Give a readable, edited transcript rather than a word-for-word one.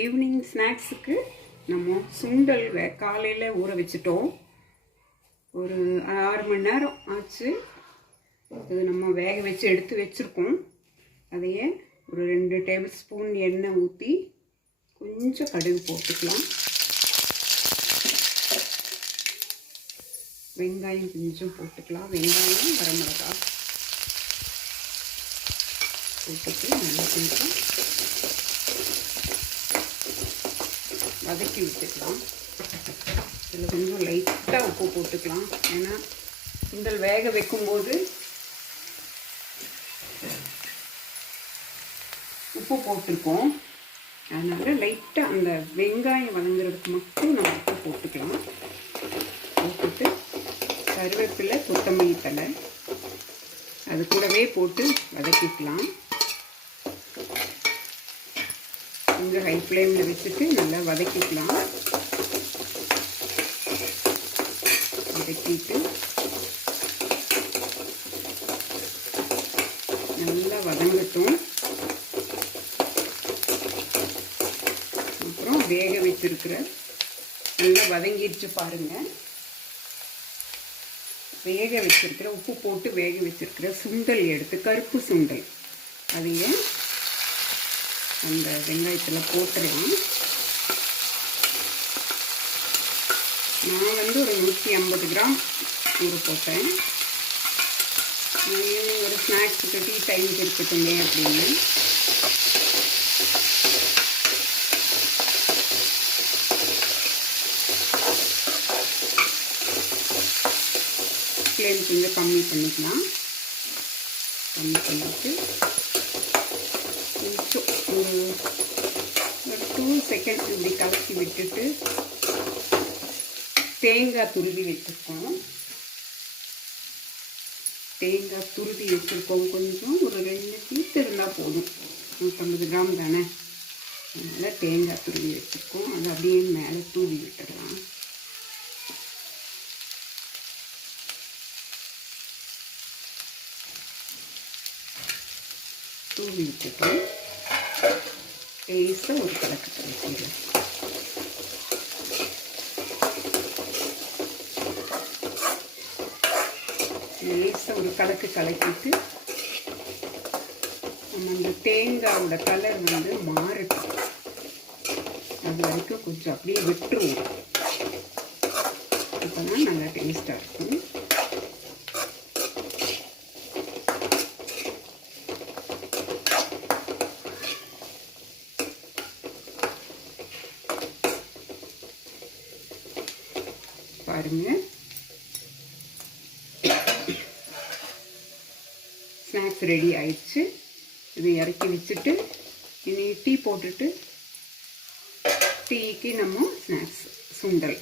Evening ஸ்நாக்ஸுக்கு நம்ம சுண்டல் காலையில் ஊற வச்சுட்டோம். ஒரு 6 மணி நேரம் ஆச்சு. அது நம்ம வேக வச்சு எடுத்து வச்சுருக்கோம். அதையே ஒரு 2 டேபிள் ஸ்பூன் எண்ணெய் ஊற்றி கொஞ்சம் கடுகு போட்டுக்கலாம். வெங்காயம் கொஞ்சம் போட்டுக்கலாம். வெங்காயம் வரமிளகாய் போட்டுட்டு நல்லா கொஞ்சம் வதக்கி விட்டுக்கலாம். இதில் கொஞ்சம் லைட்டாக உப்பு போட்டுக்கலாம். ஏன்னா சுண்டல் வேக வைக்கும்போது உப்பு போட்டிருக்கோம். அதனால் லைட்டாக அந்த வெங்காயம் வதங்குறதுக்கு மட்டும் நம்ம உப்பு போட்டுக்கலாம். போட்டுட்டு கருவேப்பிலை, கொத்தமல்லி தழை அது கூடவே போட்டு வதக்கிக்கலாம். கொஞ்சம் ஹை ஃப்ளேமில் வச்சுட்டு நல்லா வதக்கிக்கலாம். வதக்கிட்டு நல்லா வதங்கட்டும். அப்புறம் வேக வச்சிருக்கிற நல்லா வதங்கிடுச்சு பாருங்கள். வேக வச்சிருக்கிற உப்பு போட்டு வேக வச்சிருக்கிற சுண்டல் எடுத்து, கருப்பு சுண்டல், அதையே அந்த வெங்காயத்தில் போட்டுடலாம். நான் ஒரு 150 கிராம் ஊற போட்டேன். ஈவினிங் ஒரு ஸ்நாக்ஸுக்கு டீ டைமுக்கு இருக்கட்டுமே அப்படின்னு. ஃப்ளேம் கொஞ்சம் கம்மி பண்ணிக்கலாம். கம்மி பண்ணிவிட்டு கொஞ்சம் ஒரு 2 செகண்ட் இப்படி கலக்கி விட்டுட்டு தேங்காய் துருவி வச்சுருக்கோம். கொஞ்சம் ஒரு 2 பீஸ் இருந்தால் போதும். 150 கிராம் தானே, அதனால் தேங்காய் துருவி வச்சுருக்கோம். அதை அப்படியே மேலே தூவி விட்டுடலாம். தூவி விட்டுட்டு லேசாக ஒரு கலக்கு கலக்கிடலாம். லேசாக ஒரு கலக்கு கலக்கிட்டு நம்ம அந்த தேங்காயோட கலர் மாறட்டும். அது வரைக்கும் கொஞ்சம் அப்படியே விட்டுருவோம். அப்போ தான் நல்லா டேஸ்ட்டாக இருக்கும். பாருங்க, ஸ்நாக்ஸ் ரெடி ஆயிடுச்சு. இது இறக்கி வச்சுட்டு இனி டீ போட்டுட்டு டீக்கு நம்ம ஸ்நாக்ஸ் சுண்டல்